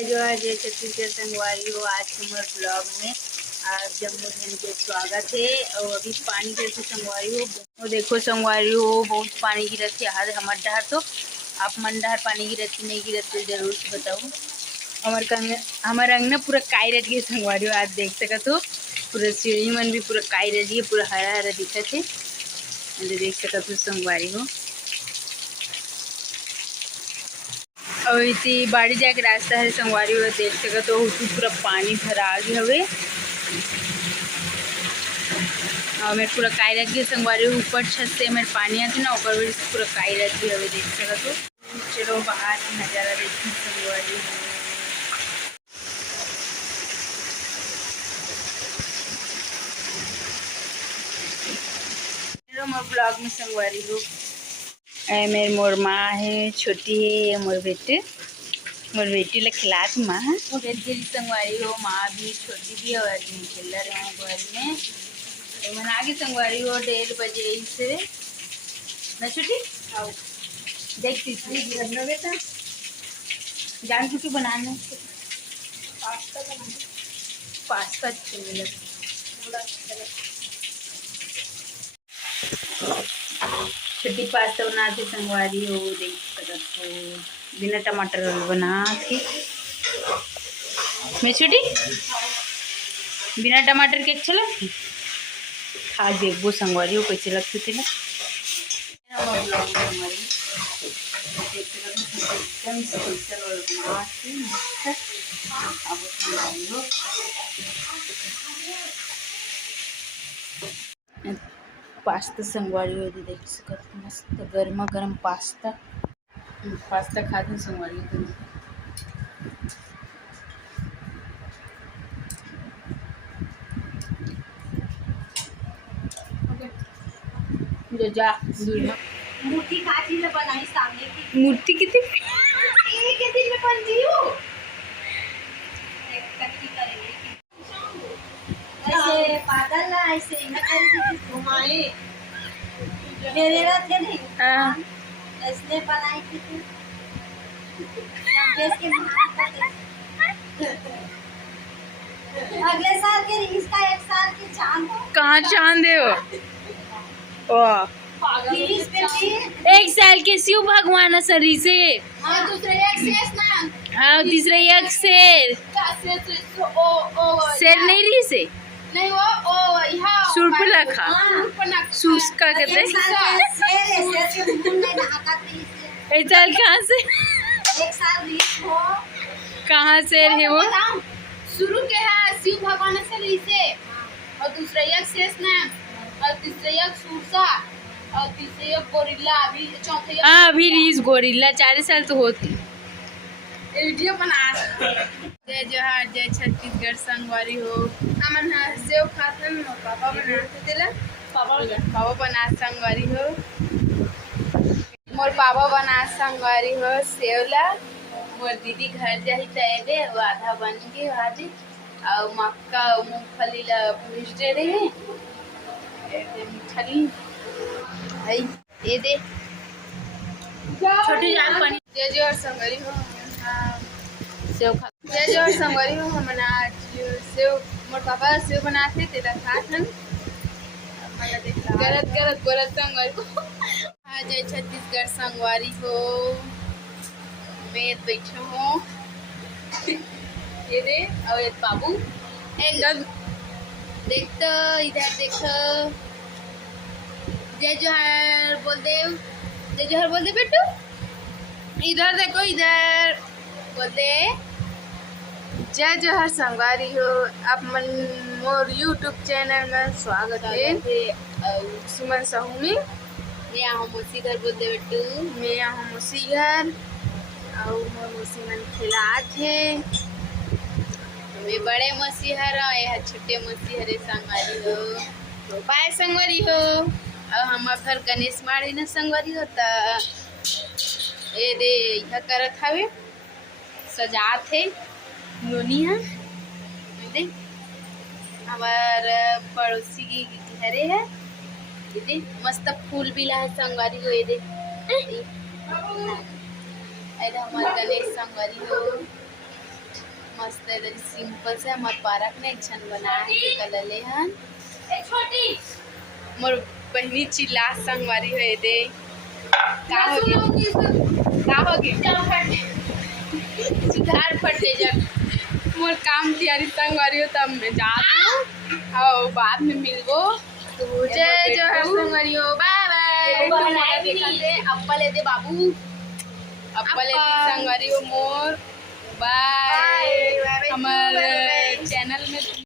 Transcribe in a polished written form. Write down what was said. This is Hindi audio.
जोहार जय छत्तीसगढ़ संगवारी हो। आज हमारे ब्लॉग में आप जम्मू जन के स्वागत है। और अभी पानी गिरते संगवारी हो, और देखो संगवारी हो बहुत पानी गिरत है। हमारे डहर तो आप मन डहर पानी गिरत नहीं गिरत तो जरूर से बताओ। हमारे अंगना पूरा काई रट गए संगवारी हो। आज देख सकते हो पूरा सीढ़ी मन भी पूरा काई रट गई, पूरा हरा हरा दिखत है। देख सकते हो संगवारी हो। और इसी बाड़ी जाके रास्ता है संगवारी हो, देख सकते तो पूरा पानी भरा गया हवे। और मेरे पूरा काई रख गया संगवारी हो। ऊपर छत से मेरे पानी आते ना, ऊपर भी पूरा काई रख गया हवे, देख सकते तो। चलो बाहर की नज़ारा देखी संगवारी हो। मोर ब्लॉग में संगवारी हो। मेरी मोर माँ है, छोटी है मोर बेटी ला खिलात माँ संगवारी हो। माँ भी छोटी भी और खेल रहे हैं घर में। मन आगे संगवारी हो 1:30 बजे से ना छोटी आओ देखती बेटा जान कुछ बनाना पास्ता छोटी पास्ता बनाते संगवारी हो। देख सकते हो बिना टमाटर बना के मैं छोटी बिना टमाटर के अच्छा लगती। खा देखो संगवारी हो कैसे लगते थे ना। पास्ता संगवारी हो देख सकते मस्त गर्मा गर्म पास्ता खाते संगवारी हो। जा मूर्ति काची ले बनाई सामने की मूर्ति कितनी एक के दिन में बन जी हो। एक कच्ची करेंगे ऐसे पागल ना ऐसे न करके घुमाए मेरे रात के नहीं। हाँ इसने बनाई थी तू देश के महान अगले साल के इसका 1 साल की चांद हो। कहाँ चांद है वो? वाह 1 साल के शिव भगवान सरी से और दूसरे एक शेष ना। हाँ तीसरे एक शेर नहीं रही से नहीं वो यहाँ सुरपला खा सूस का कहते एक साल कहाँ से हो कहाँ शेर है वो? शुरू के है शिव भगवान से रीसे और दूसरा एक शेष ना और तीसरा एक सूरसा और तीसरा एक गोरिल्ला अभी चौथे हाँ अभी रीस गोरिल्ला 4 साल तो होती। वीडियो बना जय जोहार जय छत्तीसगढ़ संगवारी हो। हमन सेव खातन पापा बनाते दिला पापा बना संगवारी हो। मोर पापा बना संगवारी हो सेवला। मोर दीदी घर जाही तैबे वो आधा बन के आधी और मक्का मूंगफली ला भूज दे रहे हैं मूंगफली आई ये दे छोटी जान पानी जय जोहार संगवारी हो। सेव खा जय जोहार संगवारी हो। हम आज सेव मोर पापा सेव बनाते तेरा खाथन गरत संगवारी हो। आज जय छत्तीसगढ़ संगवारी हो। मैं बैठा हूँ ये दे और ये बाबू एकदम देख तो इधर देख जय जोहार बोल दे बेटू इधर देखो इधर बोल दे जय जोहार संगवारी हो। आप मन मोर यूट्यूब चैनल में स्वागत है। सुमन साहू में मैं यहाँ मौसी घर बोल दे बेटू मैं यहाँ मौसी घर और मोर मौसी मन खिलात है। मैं बड़े मौसी हर छोटे मौसी हरे संगवारी हो। तो बाय संगवारी हो। और हम घर गणेश माड़ी न संगवारी होता ये दे यह करत हवे सजात है नोनी है दे हमार पड़ोसी की घरे है ये दे मस्त फूल भी ला है संगवारी हो। ये दे हमारे गणेश संगवारी हो। तो इधर सिंपल से हमार पार्क ने एक छन बनाए के कलर ले हन छोटी मोर बहनी चिल्ला संगवारी है दे का हो गया सुधार फटे जब मोर काम तैयारी संगवारी हो तब मैं जात हूँ और बाद में मिलबो तो जय जोहर संगवारी हो बाय बाय देखा दे अप्पा ले दे बाबू अप्पा ले दे संगवारी हो मोर बाय हमार चैनल